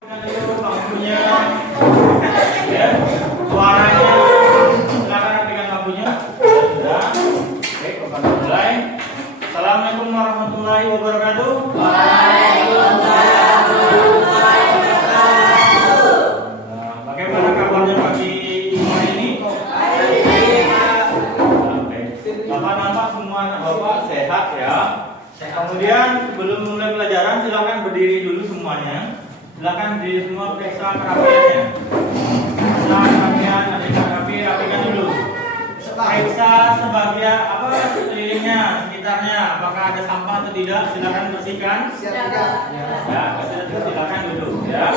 Lampunya, ya, suaranya, silakan aktifkan lampunya. Sudah. Oke, kita mulai. Assalamualaikum warahmatullahi wabarakatuh. Waalaikumsalam warahmatullahi wabarakatuh. Bagaimana kabarnya pagi ini? Oke. Bapak nampak semua anak bapak sehat ya. Kemudian sebelum mulai pelajaran silakan berdiri dulu semuanya. Silakan berdiri semua, periksa kerapiannya. Silakan kerapian, adiknya rapikan dulu. Periksa sebagian sekelilingnya, sekitarnya, apakah ada sampah atau tidak. Silakan bersihkan. Ya, silakan duduk ya.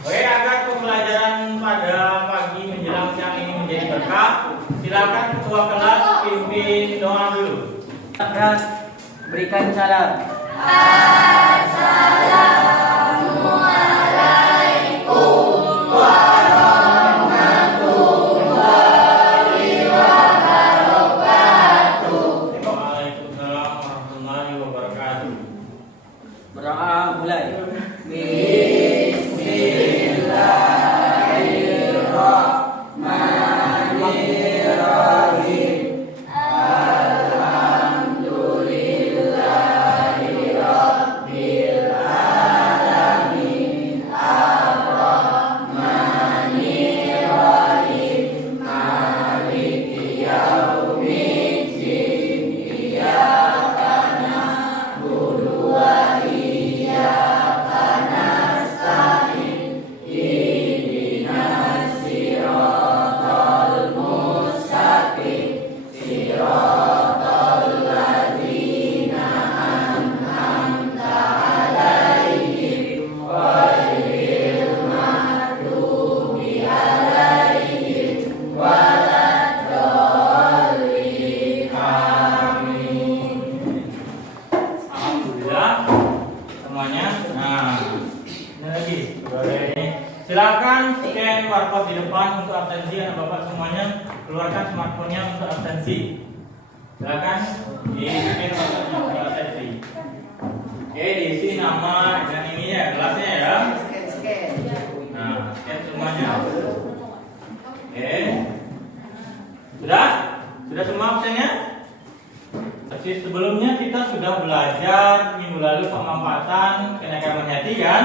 Oke, agar pembelajaran pada pagi menjelang siang ini menjadi berkah, silakan ketua kelas pimpin doa dulu. Berikan salam. Assalamualaikum warahmatullahi wabarakatuh. Waalaikumsalam warahmatullahi wabarakatuh. Berdoa mulai. Bismillahirrahmanirrahim. Silakan scan barcode di depan untuk absensi. Anak bapak semuanya keluarkan smartphone-nya untuk absensi. Silakan di scan barcode untuk absensi. Oke, diisi nama dan ini ya kelasnya ya. Nah, scan semuanya. Oke, sudah semua absennya. Tapi sebelumnya kita sudah belajar minggu lalu pemanfaatan keanekaragaman kan?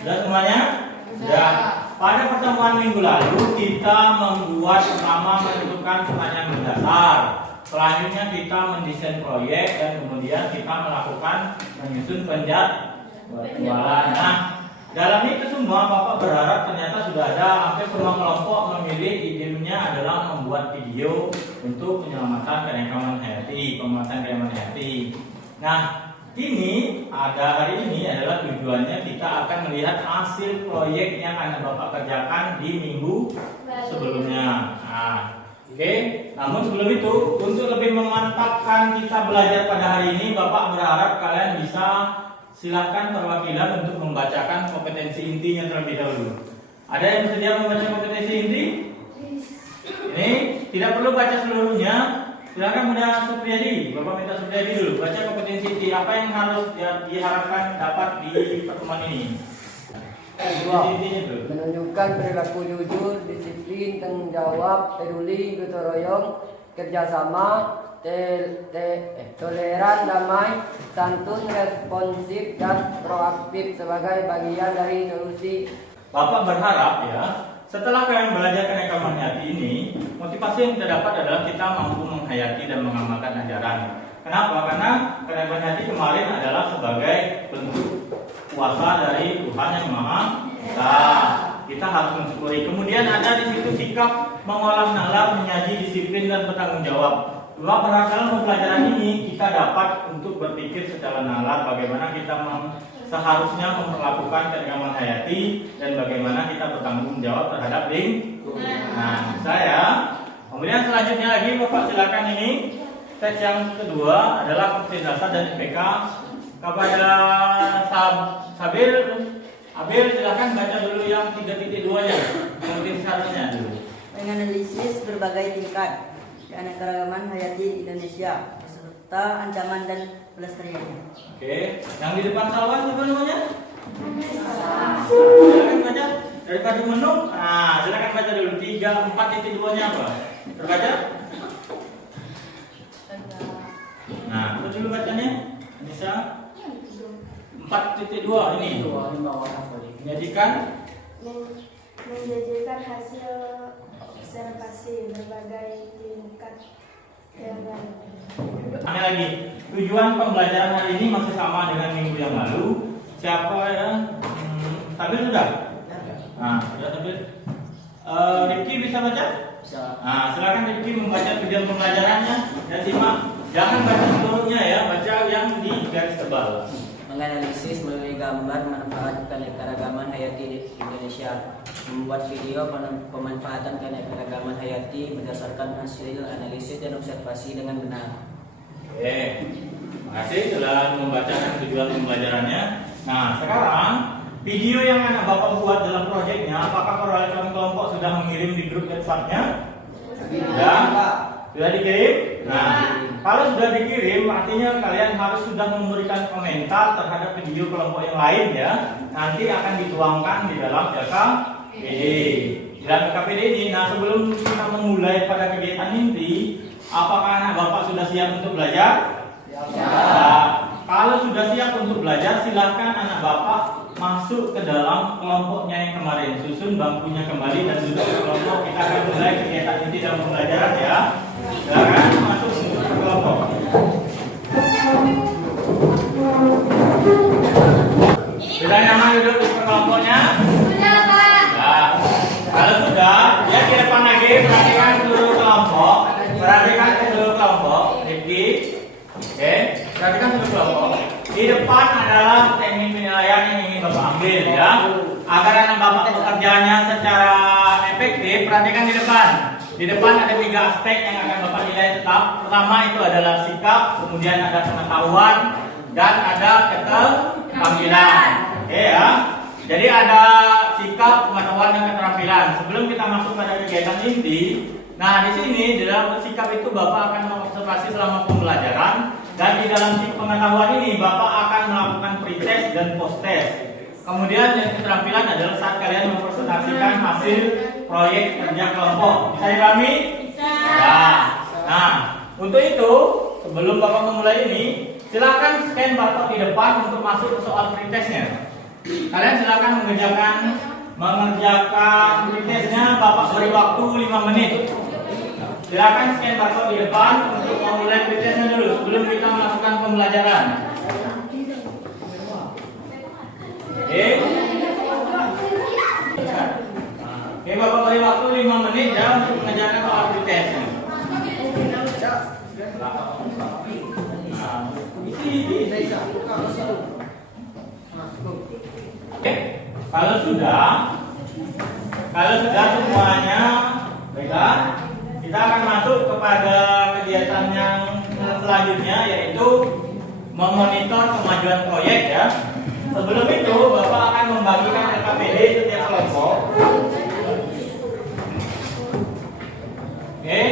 Sudah semuanya? Sudah. Pada pertemuan minggu lalu kita membuat pertama menentukan pertanyaan mendasar. Selanjutnya kita mendesain proyek dan kemudian kita melakukan menyusun penjadwalan. Nah, dalam itu semua Bapak berharap ternyata sudah ada hampir semua kelompok memilih idenya adalah membuat video untuk penyelamatan keanekaragaman hayati, pemetaan keanekaragaman hayati. Nah, ini hari ini adalah tujuannya kita akan melihat hasil proyek yang akan Bapak kerjakan di minggu sebelumnya. Nah, oke. Namun sebelum itu, untuk lebih memantapkan kita belajar pada hari ini, Bapak berharap kalian bisa silakan perwakilan untuk membacakan kompetensi intinya terlebih dahulu. Ada yang bersedia membaca kompetensi inti? Ini tidak perlu baca seluruhnya. Silakan Bunda Supriyadi, Bapak minta Supriyadi dulu baca kompetensi inti apa yang harus diharapkan dapat di pertemuan ini. Menunjukkan perilaku jujur, disiplin, tanggung jawab, peduli, gotong royong, kerjasama, toleran, damai, santun, responsif, dan proaktif sebagai bagian dari solusi. Bapak berharap ya, setelah kalian belajar keanekaragaman hayati ini, motivasi yang kita dapat adalah kita mampu menghayati dan mengamalkan ajaran. Kenapa? Karena keanekaragaman hayati kemarin adalah sebagai bentuk kuasa dari Tuhan yang Maha Esa. Kita harus mensyukuri. Kemudian ada di situ sikap mengolah nalar, menyaji, disiplin, dan bertanggung jawab. Bapak berharap dalam pelajaran ini kita dapat untuk berpikir secara nalar bagaimana kita seharusnya memperlakukan keanekaragaman hayati dan bagaimana kita bertanggung jawab terhadap lingkungan. Nah, saya. Kemudian selanjutnya lagi Bapak silakan ini teks yang kedua adalah kompetensi dasar dan IPK kepada Abil silakan baca dulu yang 3.2-nya. Kompetensi dasarnya dulu. Menganalisis berbagai tingkat keanekaragaman hayati Indonesia beserta ancaman dan pelestariannya. Oke, yang di depan sawan siapa namanya? Silakan baca daripada menung. Nah, silakan baca dulu 34.2-nya apa? Terbaca? Nah, itu dulu bacanya. Bisa 4.2 ini. Menjadikan hasil observasi berbagai tingkat yang lain. Ini lagi, tujuan pembelajaran hari ini masih sama dengan minggu yang lalu. Siapa yang stabil sudah? Nah, sudah stabil. Rifki bisa baca? Bisa. Nah, silakan Rifki membaca tujuan pembelajarannya dan simak. Jangan baca seluruhnya ya, baca yang di garis tebal. Menganalisis melalui gambar manfaat keanekaragaman hayati di Indonesia. Membuat video pemanfaatan keanekaragaman hayati berdasarkan hasil analisis dan observasi dengan benar. Oke, terima kasih telah membacakan tujuan pembelajarannya. Nah, sekarang video yang anak bapak buat dalam proyeknya, apakah perwakilan kelompok sudah mengirim di grup WhatsApp-nya? Sudah dikirim? Nah, kalau sudah dikirim, artinya kalian harus sudah memberikan komentar terhadap video kelompok yang lain ya. Nanti akan dituangkan di dalam LKPD. Di dalam LKPD ini, nah sebelum kita memulai pada kegiatan inti, apakah anak bapak sudah siap untuk belajar? Nah, kalau sudah siap untuk belajar, silakan anak bapak masuk ke dalam kelompoknya yang kemarin. Susun bangkunya kembali dan duduk ke kelompok. Kita akan mulai kegiatan inti dalam pembelajaran ya. Silakan masuk ke kelompok. Sudah nyaman duduk di kelompoknya? Sudah, Pak. Nah, kalau sudah, ya di depan lagi perhatikan seluruh kelompok. Perhatikan ke seluruh kelompok. Rifki, oke, perhatikan seluruh kelompok. Di depan adalah teknik penilaian yang ingin bapak ambil ya. Agar anak bapak bekerjanya secara efektif, perhatikan di depan. Di depan ada 3 aspek yang akan bapak nilai tetap. Pertama itu adalah sikap, kemudian ada pengetahuan, dan ada keterampilan. Oke ya. Jadi ada sikap, pengetahuan, dan keterampilan. Sebelum kita masuk pada kegiatan inti, nah di sini di dalam sikap itu bapak akan mengobservasi selama pembelajaran, dan di dalam sikap pengetahuan ini bapak akan melakukan pretest dan post-test. Kemudian yang keterampilan adalah saat kalian mempresentasikan hasil proyek kerja kelompok. Bisa dipahami? Bisa. Nah, untuk itu sebelum bapak memulai ini, silakan scan barcode di depan untuk masuk ke soal pretestnya. Kalian silakan mengerjakan pretestnya. Bapak beri waktu 5 menit. Silakan scan barcode di depan untuk memulai pretestnya dulu sebelum kita melakukan pembelajaran. Oke. Oke, bapak beri waktu 5 menit ya untuk mengerjakan soal pretestnya. Oke, kalau sudah semuanya baiklah, kita akan masuk kepada kegiatan yang selanjutnya, yaitu memonitor kemajuan proyek ya. Sebelum itu bapak akan membagikan LKPD setiap kelompok. Oke,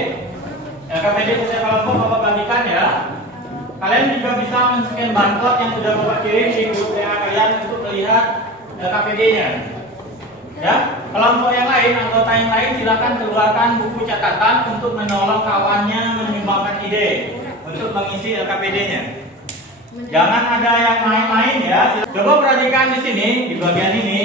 LKPD setiap kelompok bapak bagikan ya. Kalian juga bisa men-scan barcode yang sudah bapak kirim di grup WA kalian untuk melihat LKPD-nya. Ya, kelompok yang lain, anggota yang lain silakan keluarkan buku catatan untuk menolong kawannya menyumbangkan ide untuk mengisi LKPD-nya. Jangan ada yang main-main ya. Coba perhatikan di sini, di bagian ini.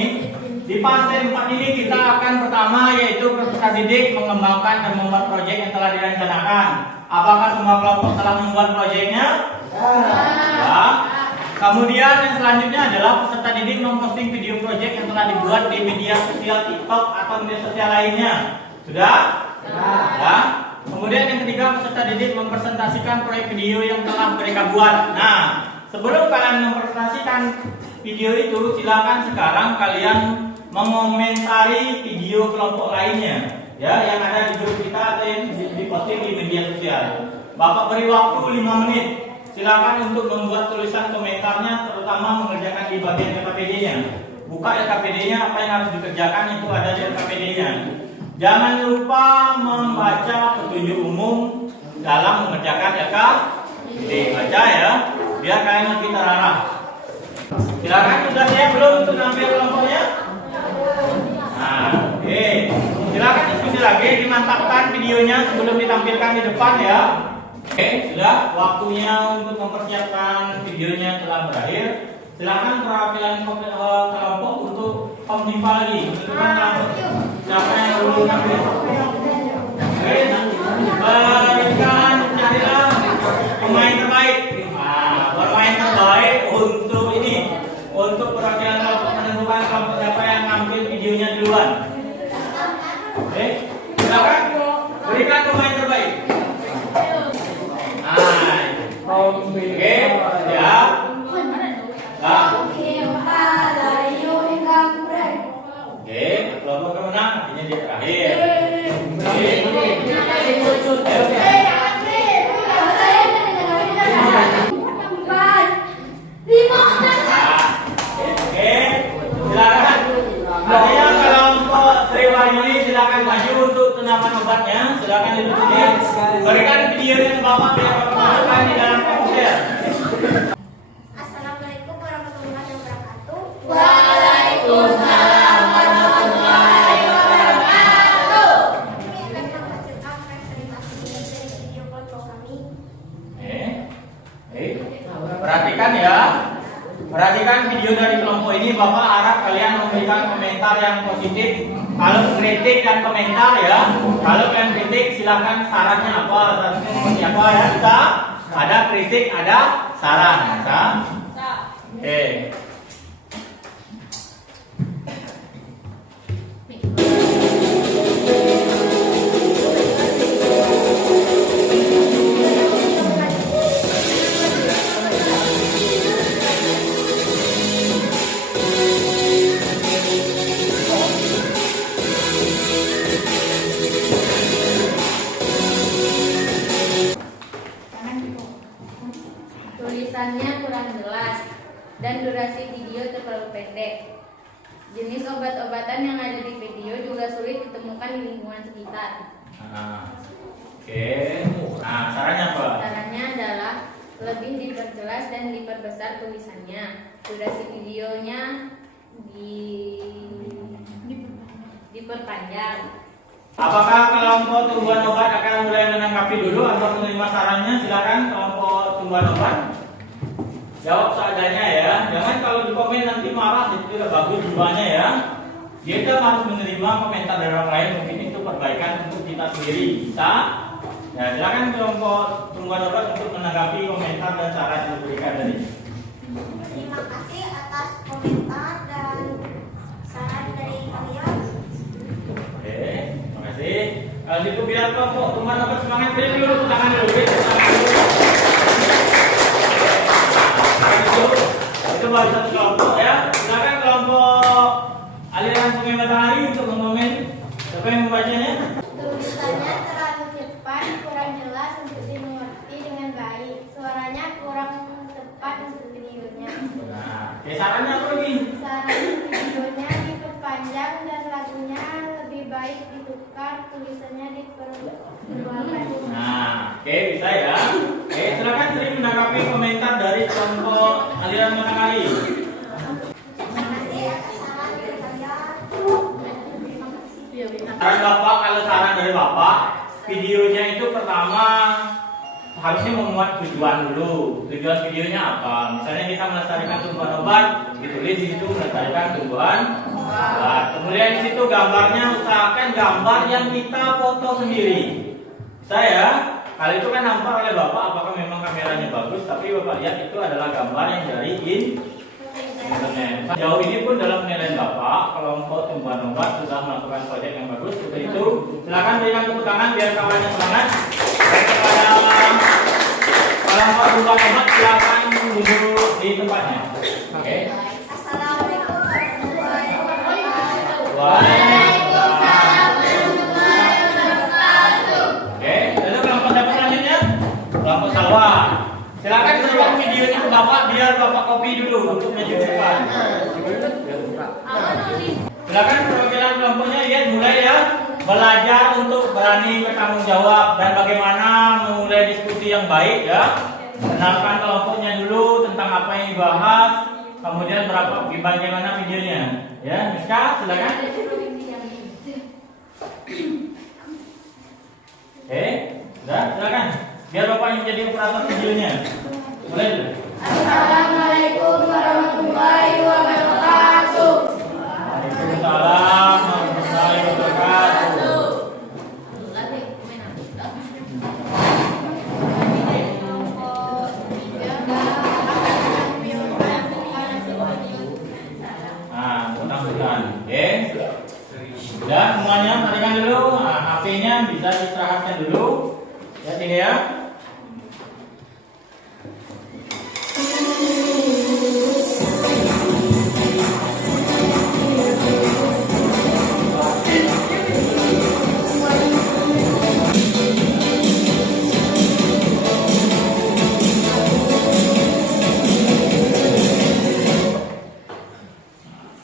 Di fase 4 ini kita akan pertama yaitu peserta didik mengembangkan dan membuat proyek yang telah direncanakan. Apakah semua kelompok telah membuat proyeknya? Ya. Kemudian yang selanjutnya adalah peserta didik memposting video proyek yang telah dibuat di media sosial TikTok atau media sosial lainnya. Sudah? Ya. Kemudian yang ketiga, peserta didik mempresentasikan proyek video yang telah mereka buat. Nah, sebelum kalian mempresentasikan video itu, silakan sekarang kalian mengomentari video kelompok lainnya, ya, yang ada di grup kita atau yang diposting di media sosial. Bapak beri waktu 5 menit. Silakan untuk membuat tulisan komentarnya, terutama mengerjakan di bagian LKPD-nya. Buka LKPD-nya, apa yang harus dikerjakan itu ada di LKPD-nya. Jangan lupa membaca petunjuk umum dalam mengerjakan LKPD. Baca ya, biar kalian lebih terarah. Silakan, sudah siap belum untuk nampil kelompoknya? Nah, oke. Silakan diskusi lagi, dimantapkan videonya sebelum ditampilkan di depan ya. Oke, sudah waktunya untuk mempersiapkan videonya telah berakhir. Silakan perwakilan kelompok untuk komtiva lagi. Tentukan kelompok siapa yang dulu nampil. Oke, berikan carilah pemain terbaik. Nah, pemain terbaik untuk ini, untuk perwakilan kelompok menentukan kelompok siapa yang ngambil videonya duluan. Oke, silakan berikan pemain terbaik. Nah, oke, siap. Nah, oke, kelompok kemenang artinya dia terakhir. Silakan. Artinya kelompok Sriwayuni silakan maju untuk tenapan obatnya. Silakan duduk sini. Berikan videonya ke Bapak biar Bapak masukkan di dalam komputer. Assalamualaikum warahmatullahi wabarakatuh. Waalaikumsalam warahmatullahi wabarakatuh. Kami akan menghasilkan presentasi dari video kelompok kami. Perhatikan ya. Perhatikan video dari kelompok ini. Bapak harap kalian memberikan komentar yang positif. Kalau kritik dan komentar ya. Kalau kalian kritik silakan sarannya apa, sarannya seperti apa ya. Bisa ada kritik, ada saran. Bisa? Oke. Tulisannya kurang jelas dan durasi video terlalu pendek. Jenis obat-obatan yang ada di video juga sulit ditemukan di lingkungan sekitar. Oke. Nah, sarannya apa? Caranya adalah lebih diperjelas dan diperbesar tulisannya. Durasi videonya diperpanjang. Apakah kelompok tumbuhan obat akan mulai menanggapi dulu atau menerima sarannya? Silakan kelompok tumbuhan obat. Jawab seadanya ya. Jangan kalau di komen nanti marah, itu tidak bagus jiwanya ya. Kita harus menerima komentar dari orang lain, mungkin itu perbaikan untuk kita sendiri. Bisa? Ya, silakan kelompok tumbuhan obat untuk menanggapi komentar dan saran yang diberikan tadi. Terima kasih atas komentar dan saran dari kalian. Oke, terima kasih. Kalau gitu biar kelompok tumbuhan obat semangat, beri dulu tangan dulu, beri tangan dulu. Itu baru satu kelompok ya. Silakan kelompok aliran sungai matahari untuk mengomen. Siapa yang membacanya? Tulisannya terlalu cepat, kurang jelas untuk dimengerti dengan baik. Suaranya kurang tepat untuk videonya. Nah, sarannya apa lagi? Saran videonya diperpanjang dan lagunya lebih baik ditukar, tulisannya diperluas. Nah, oke bisa ya. Oke, silakan sering menanggapi komentar dari kelompok aliran matahari. Terima kasih atas saran dari kalian. Saran Bapak, kalau saran dari Bapak, videonya itu pertama harusnya memuat tujuan dulu. Tujuan videonya apa? Misalnya kita melestarikan tumbuhan obat, ditulis di situ melestarikan tumbuhan obat. Kemudian di situ gambarnya usahakan gambar yang kita foto sendiri. Saya kali itu kan nampak oleh Bapak apakah memang kameranya bagus, tapi Bapak lihat itu adalah gambar yang dari internet. Jauh ini pun dalam penilaian Bapak, kelompok tumbuhan obat sudah melakukan proyek yang bagus. Untuk itu, silakan berikan tepuk tangan biar kawannya semangat. Dan kepada kelompok tumbuhan obat silakan duduk di tempatnya. Oke. Assalamualaikum warahmatullahi wabarakatuh. Waalaikumsalam warahmatullahi wabarakatuh. Oke, lalu kelompok siapa selanjutnya? Kelompok sawah. Silakan berikan videonya ke Bapak biar Bapak copy dulu untuk maju ke depan. Silakan perwakilan kelompoknya lihat mulai ya. Belajar untuk berani bertanggung jawab dan bagaimana memulai diskusi yang baik ya. Kenalkan kelompoknya dulu tentang apa yang dibahas. kemudian bagaimana videonya. Ya, Miska, silakan. Oke, sudah, silakan. Biar Bapak yang jadi operator videonya. Mulai dulu. Assalamualaikum warahmatullahi wabarakatuh. Waalaikumsalam warahmatullahi wabarakatuh. Nah, mudah-mudahan. Oke. Sudah semuanya, perhatikan dulu. Nah, HP-nya bisa diserahkan dulu. Ya, sini ya.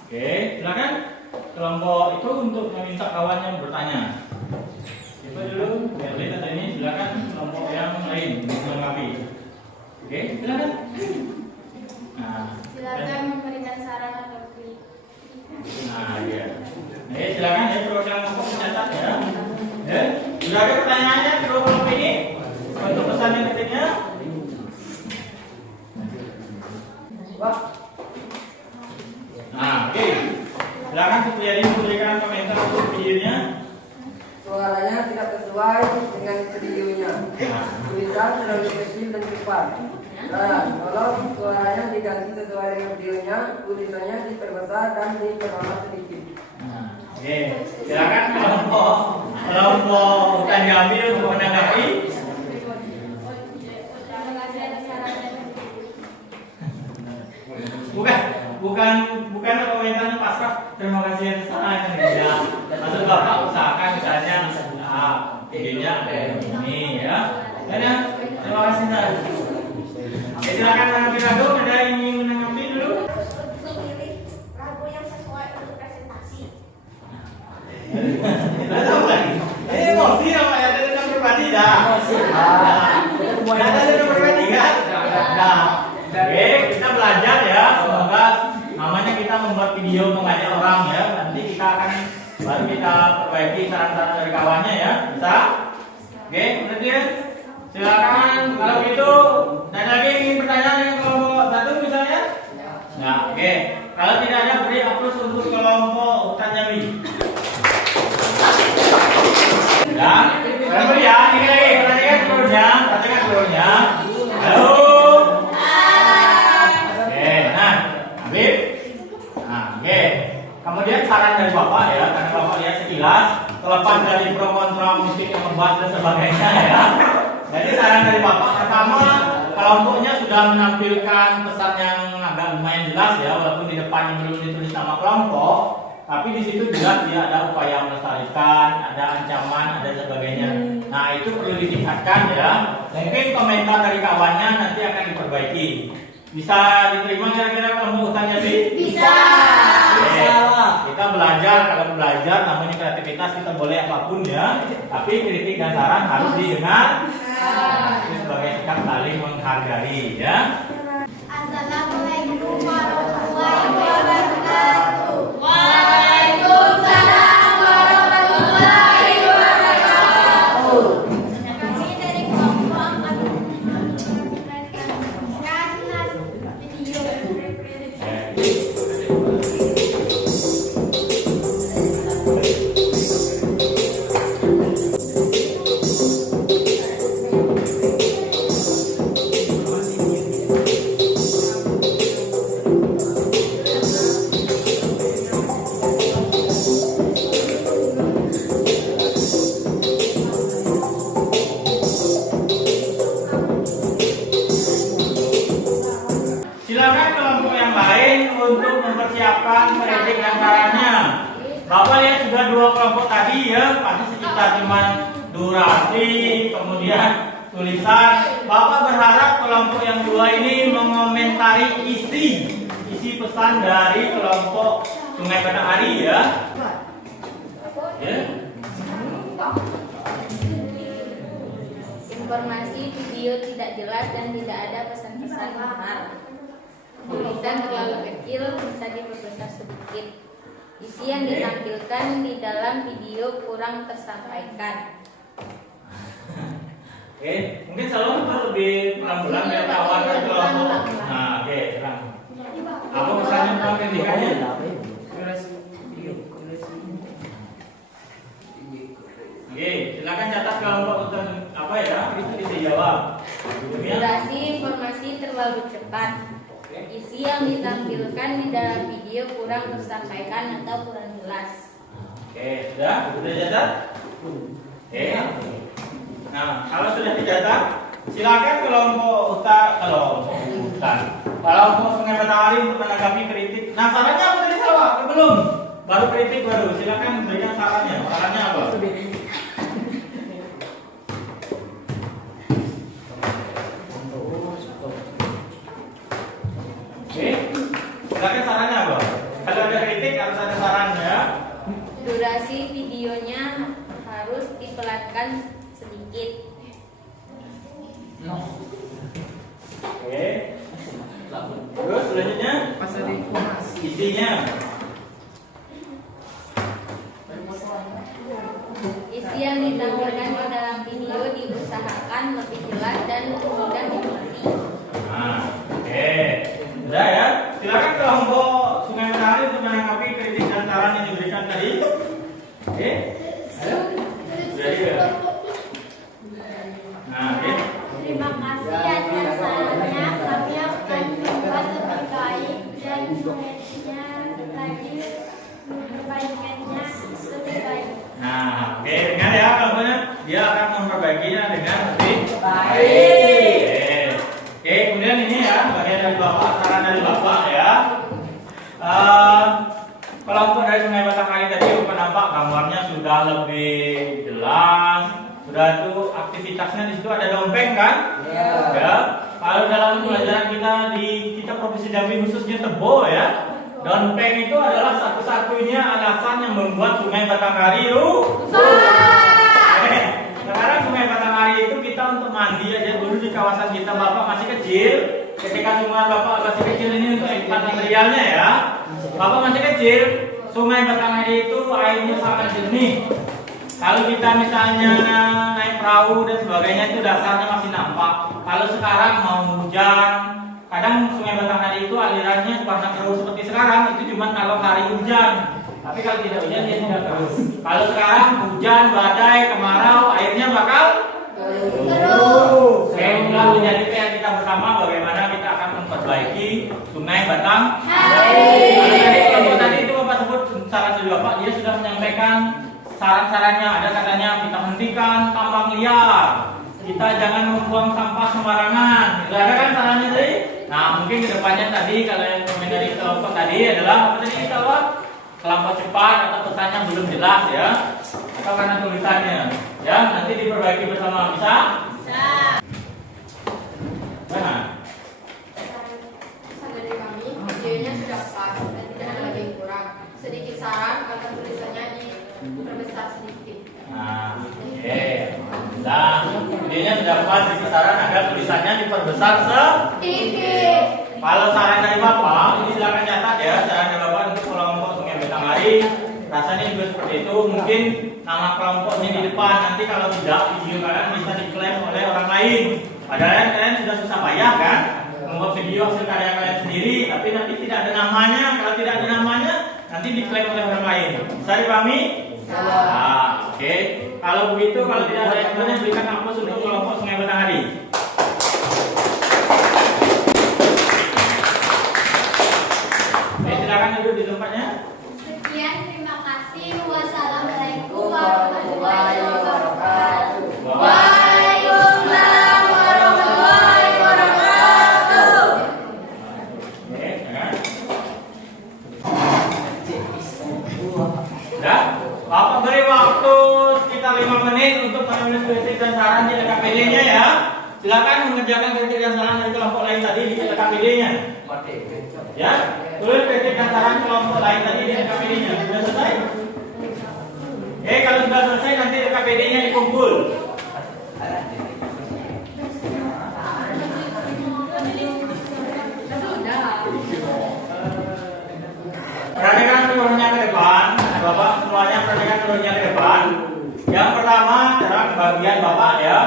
Oke, silakan. Kelompok itu untuk meminta kawannya bertanya. Coba dulu, biar lihat ini. Silakan kelompok yang lain menanggapi. Oke, silakan. Nah, Silakan memberikan saran atau kritik. nah, ya. Oke, silakan ya program kelompok mencatat ya. Ya, sudah ada pertanyaannya di kelompok ini untuk pesan yang ketiknya. Wah, Nah, oke. Silakan Supriyadi memberikan komentar untuk videonya. suaranya tidak sesuai dengan videonya. Nah, Tulisan terlalu kecil dan cepat. Nah, tolong suaranya diganti sesuai dengan videonya, tulisannya diperbesar dan diperlambat sedikit. nah, oke. Silakan kelompok Hutan Jambi untuk menanggapi. Terima kasih atas sarannya. Bukan komentarnya pasrah. Terima kasih atas saran ya. Maksud Bapak usahakan misalnya videonya kayak ini ya. Dan ya, terima kasih Sar. Oke, silakan menanggapi ragu. Ada yang ingin menanggapi dulu? Untuk pilih lagu yang sesuai untuk presentasi. Tidak tahu lagi. Ini emosi apa ya? Ada yang berbagi dah. Ada yang berbagi kan? Nah, oke, kita belajar ya. Semoga namanya kita membuat video mengajak orang ya. Nanti kita akan baru kita perbaiki saran-saran dari kawannya ya. Bisa? Oke, kemudian silakan kalau gitu. Dan lagi ingin bertanya dengan kelompok satu misalnya? Nah, oke. Kalau tidak ada beri aplaus untuk kelompok Hutan Jambi. Ya, berapa ya? Ini lagi perhatikan seluruhnya. Halo. Oke, nah, Habib. Nah, oke. Kemudian saran dari Bapak ya, karena Bapak lihat sekilas, terlepas dari pro kontra musik yang membahas dan sebagainya ya. Jadi saran dari Bapak pertama, kelompoknya sudah menampilkan pesan yang agak lumayan jelas ya, walaupun di depannya belum ditulis nama kelompok, tapi di situ jelas dia ada upaya melestarikan, ada ancaman, ada sebagainya. Nah itu perlu ditingkatkan ya. Mungkin komentar dari kawannya nanti akan diperbaiki. Bisa diterima kira-kira kelompok Hutan Jambi? Bisa. Oke. Kita belajar, kalau belajar namanya kreativitas kita boleh apapun ya, tapi kritik dan saran harus didengar. Itu sebagai sikap saling menghargai ya. Assalamualaikum warahmatullahi wabarakatuh. Waalaikumsalam warahmatullahi wabarakatuh. Kami dari kelompok video. Silakan kelompok yang lain untuk mempersiapkan kritik dan sarannya. Bapak lihat sudah dua kelompok tadi ya, pasti sekitar cuman durasi, kemudian tulisan. Bapak berharap kelompok yang dua ini mengomentari isi pesan dari kelompok Sungai Batanghari ya. Ya. Informasi video tidak jelas dan tidak ada pesan-pesan benar. Tulisan dan terlalu kecil bisa diperbesar sedikit. Isi yang ditampilkan di dalam video kurang tersampaikan. Oke, mungkin selalu itu lebih pelan-pelan ya kawan kan kelompok. Nah, oke, serang. Apa pesannya tentang pendidikannya? Oke, silakan catat kelompok untuk apa ya? Itu dijawab. Durasi informasi terlalu cepat. Isi yang ditampilkan di dalam video kurang tersampaikan atau kurang jelas. Oke, sudah catat? Oke. Nah, kalau sudah dicatat, silakan kelompok kelompok Sungai Matahari untuk menanggapi kritik. Nah, sarannya apa tadi salah? Belum. Baru kritik baru. Silakan berikan sarannya. Sarannya apa? Oke. Silakan sarannya apa? Kalau ada kritik harus ada sarannya. Durasi videonya harus dipelankan sedikit. Oke. Terus selanjutnya isinya. Isi yang ditampilkan di dalam video diusahakan lebih jelas dan mudah dimengerti. Nah, oke. Sudah ya. Silakan kelompok Sungai Matahari untuk menanggapi kritik dan saran yang diberikan tadi. Oke. Ayo. Sudah ya. Nah, oke. Terima kasih atas sarannya. Kami akan membuat lebih baik dan mengertinya lagi, memperbaikinya lebih baik. Nah, oke, dengar ya kelompoknya. Dia akan memperbaikinya dengan lebih baik. Oke, kemudian ini ya bagian dari Bapak, saran dari Bapak ya. Kelompok dari Sungai Matahari tadi nampak gambarnya sudah lebih jelas. Sudah itu aktivitasnya di situ ada dompeng kan? Ya. Kalau dalam pelajaran kita di Provinsi Jambi khususnya Tebo ya, dompeng itu adalah satu-satunya alasan yang membuat Sungai Batanghari sekarang Sungai Batanghari itu kita untuk mandi aja dulu di kawasan kita. Bapak masih kecil, ketika Sungai Bapak masih kecil ini untuk tempat materialnya ya. Bapak masih kecil, Sungai Batanghari itu airnya sangat jernih. Kalau kita misalnya naik perahu dan sebagainya itu dasarnya masih nampak. Kalau sekarang mau hujan, kadang Sungai Batanghari itu alirannya warna keruh seperti sekarang itu cuma kalau hari hujan. Tapi kalau tidak hujan dia tidak keruh. Kalau sekarang hujan, badai, kemarau, airnya bakal keruh. Saya ulang menjadi PR kita bersama bagaimana kita akan memperbaiki Sungai Batanghari. Kalau tadi kelompok tadi itu Bapak sebut saran dari Bapak, dia sudah menyampaikan saran-sarannya. Ada katanya kita hentikan tambang liar, kita jangan membuang sampah sembarangan. Tidak ada kan sarannya tadi? Nah, mungkin kedepannya tadi kalau yang komen dari kelompok tadi adalah apa tadi kita buat? Kelompok cepat atau pesannya belum jelas ya, atau karena tulisannya ya, nanti diperbaiki bersama bisa? Bisa. Nah, Pesan dari kami, videonya sudah pas dan tidak ada lagi yang kurang. Sedikit saran agar tulisannya diperbesar sedikit. nah, oke. Nah, videonya sudah pas di saran agar tulisannya diperbesar sedikit. Kalau saran dari Bapak, ini silakan catat ya. Saran dari Bapak untuk kelompok Sungai Batanghari, rasanya juga seperti itu. Mungkin nama kelompoknya di depan. Nanti kalau tidak, video kalian bisa diklaim oleh orang lain. Padahal kalian sudah susah payah kan membuat video hasil karya kalian sendiri, tapi nanti tidak ada namanya. Kalau tidak ada namanya, nanti diklaim oleh orang lain. Bisa dipahami? Nah, oke. Kalau begitu, kalau tidak ada yang lain, berikan aplaus untuk kelompok Sungai Batanghari. Silakan duduk di tempatnya. Sekian, terima kasih. Wassalamualaikum warahmatullahi wabarakatuh. Waalaikumsalam warahmatullahi wabarakatuh. Oke, ya. Sudah? Bapak beri waktu sekitar 5 menit untuk menulis kritik dan saran di LKPD-nya ya. Silakan mengerjakan kritik dan saran dari kelompok lain tadi di LKPD-nya. Ya, tulis kritik dan saran kelompok lain tadi di LKPD-nya. Sudah selesai? Kalau sudah selesai nanti LKPD-nya dikumpul. Sudah. seluruhnya ke depan. Yang pertama adalah bagian Bapak ya.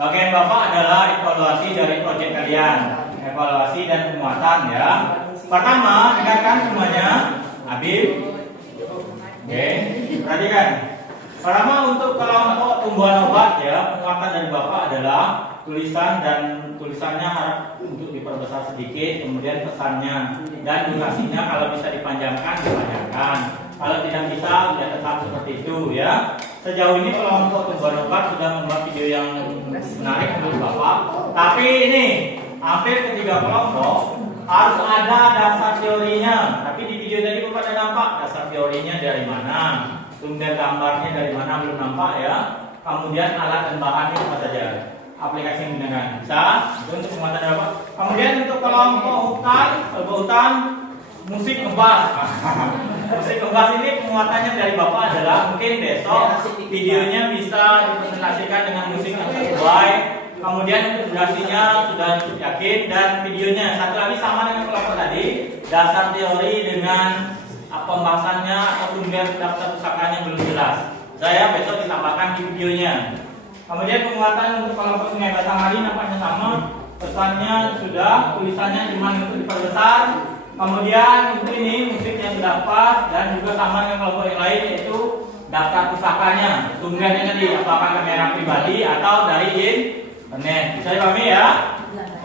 Bagian Bapak adalah evaluasi dari proyek kalian. Evaluasi dan penguatan ya. Pertama, dengarkan semuanya. Habib. Oke, perhatikan. Pertama untuk kelompok tumbuhan obat ya, penguatan dari Bapak adalah tulisan dan tulisannya harap untuk diperbesar sedikit, kemudian pesannya dan durasinya kalau bisa dipanjangkan. Kalau tidak bisa ya tetap seperti itu ya. Sejauh ini kelompok tumbuhan obat sudah membuat video yang menarik untuk Bapak. Tapi ini hampir ketiga kelompok harus ada dasar teorinya. Tapi di video tadi Bapak ada nampak dasar teorinya dari mana, sumber gambarnya dari mana belum nampak ya. Kemudian alat dan bahannya apa saja, aplikasi yang digunakan bisa itu untuk penguatan Bapak. Kemudian untuk kelompok hutan musik ngebas. Musik ngebas ini penguatannya dari Bapak adalah mungkin besok videonya bisa dipresentasikan dengan musik yang sesuai. Kemudian untuk durasinya sudah yakin dan videonya satu lagi sama dengan kelompok tadi, dasar teori dengan pembahasannya atau sumber daftar pusakanya belum jelas. Saya besok ditambahkan di videonya. Kemudian penguatan untuk kelompok Sungai Basamari nampaknya sama, pesannya sudah, tulisannya cuma untuk diperbesar. Kemudian untuk ini musiknya sudah pas dan juga sama dengan kelompok yang lain yaitu daftar pusakanya, sumbernya tadi apakah kamera pribadi atau dari internet. Bisa dipahami ya?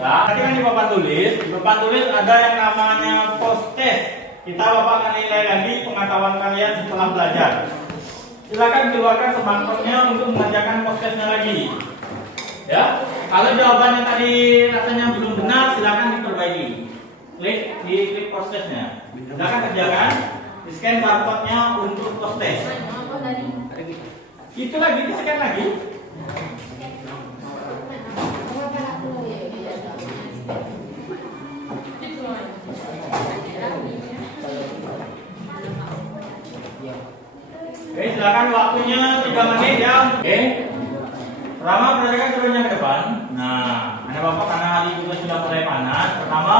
Nah, tadi kan di papan tulis ada yang namanya post test. Kita Bapak akan nilai lagi pengetahuan kalian setelah belajar. Silakan keluarkan smartphone-nya untuk mengerjakan post testnya lagi. Ya, kalau jawabannya tadi rasanya belum benar, silakan diperbaiki. Klik post testnya. Silakan kerjakan. Di scan barcode-nya untuk post test. Itu lagi di scan lagi. Oke, silakan waktunya 3 menit ya. Oke. Pertama perhatikan seluruhnya ke depan. Nah, Anda Bapak karena hari juga sudah mulai panas. Pertama,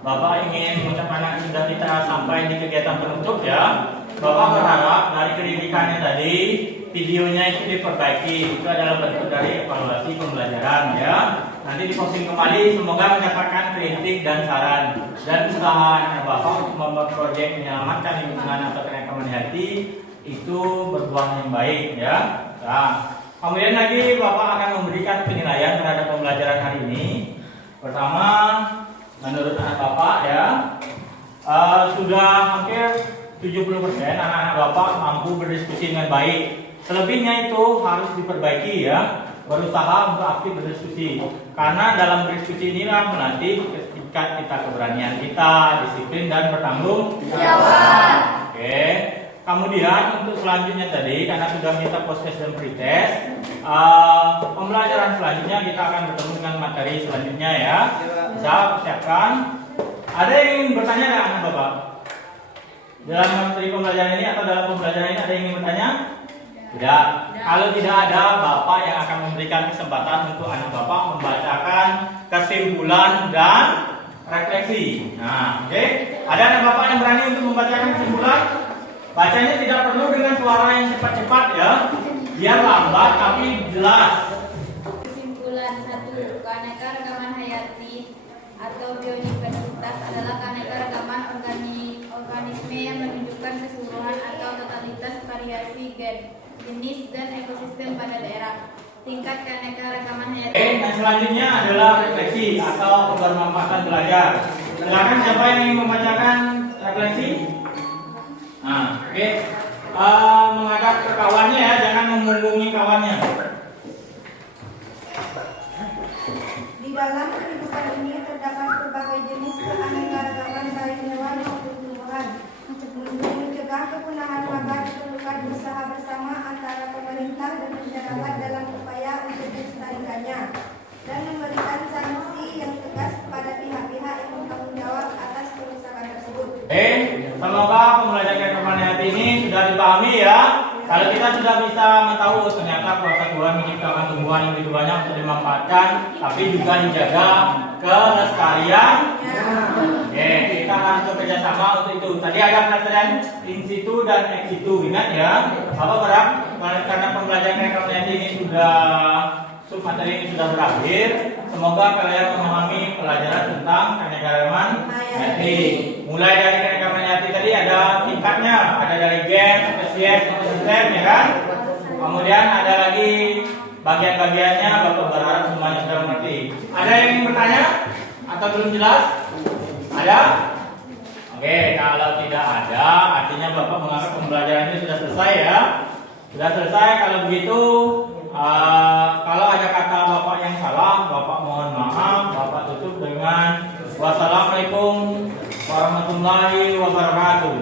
Bapak ingin mengucapkan sudah kita sampai di kegiatan penutup ya. Bapak berharap dari kritikannya tadi videonya itu diperbaiki. Itu adalah bentuk dari evaluasi pembelajaran ya. Nanti diposting kembali. Semoga mendapatkan kritik dan saran dan usaha Anda Bapak untuk membuat proyek menyelamatkan lingkungan atau keanekaragaman hayati itu berbuah yang baik ya. Nah, kemudian lagi Bapak akan memberikan penilaian terhadap pembelajaran hari ini. Pertama, menurut anak Bapak ya sudah hampir 70% anak-anak Bapak mampu berdiskusi dengan baik. Selebihnya itu harus diperbaiki ya. Berusaha untuk aktif berdiskusi. Karena dalam berdiskusi inilah melatih tingkat kita keberanian kita, disiplin dan bertanggung jawab. Oke. Kemudian untuk selanjutnya tadi karena sudah minta post test dan pretest, pembelajaran selanjutnya kita akan bertemu dengan materi selanjutnya ya. Bisa persiapkan. Ada yang ingin bertanya nggak anak Bapak? Dalam materi pembelajaran ini atau dalam pembelajaran ini ada yang ingin bertanya? Tidak. Kalau tidak ada, Bapak yang akan memberikan kesempatan untuk anak Bapak membacakan kesimpulan dan refleksi. Nah, oke. Ada anak Bapak yang berani untuk membacakan kesimpulan? Bacanya tidak perlu dengan suara yang cepat-cepat ya. Biar lambat tapi jelas. Kesimpulan 1. Keanekaragaman hayati atau biodiversitas adalah keanekaragaman organisme yang menunjukkan keseluruhan atau totalitas variasi gen, jenis dan ekosistem pada daerah. Tingkat keanekaragaman hayati. Oke, dan selanjutnya adalah refleksi atau kebermanfaatan belajar. Silakan siapa yang ingin membacakan refleksi? Nah, oke. Menghadap ke kawannya ya, jangan memunggungi kawannya. Di dalam kehidupan ini terdapat berbagai jenis keanekaragaman baik hewan maupun tumbuhan. Untuk mencegah kepunahan maka diperlukan usaha bersama antara pemerintah dan masyarakat dalam upaya untuk melestarikannya dan memberikan sanksi yang tegas kepada pihak-pihak yang bertanggung jawab atas kerusakan tersebut. Semoga pembelajaran keanekaragaman hayati ini sudah dipahami ya. Kalau kita sudah bisa mengetahui ternyata kuasa Tuhan menciptakan tumbuhan yang begitu banyak untuk dimanfaatkan, tapi juga dijaga kelestarian. Oke, kita atau kerjasama untuk itu. Tadi ada pelajaran in situ dan ex situ, ingat ya. Bapak berharap karena pembelajaran keanekaragaman hayati ini sudah materi ini sudah berakhir. Semoga kalian memahami pelajaran tentang keanekaragaman hayati. Mulai dari keanekaragaman hayati tadi ada tingkatnya, ada dari gen, spesies, sampai sistem, ya kan? Kemudian ada lagi bagian-bagiannya. Bapak berharap semuanya sudah mengerti. Ada yang ingin bertanya atau belum jelas? Ada? Oke, kalau tidak ada, artinya Bapak menganggap pembelajaran ini sudah selesai ya. Sudah selesai. Kalau begitu, kalau ada kata Bapak yang salah, Bapak mohon maaf. Bapak tutup dengan wassalamualaikum warahmatullahi wabarakatuh.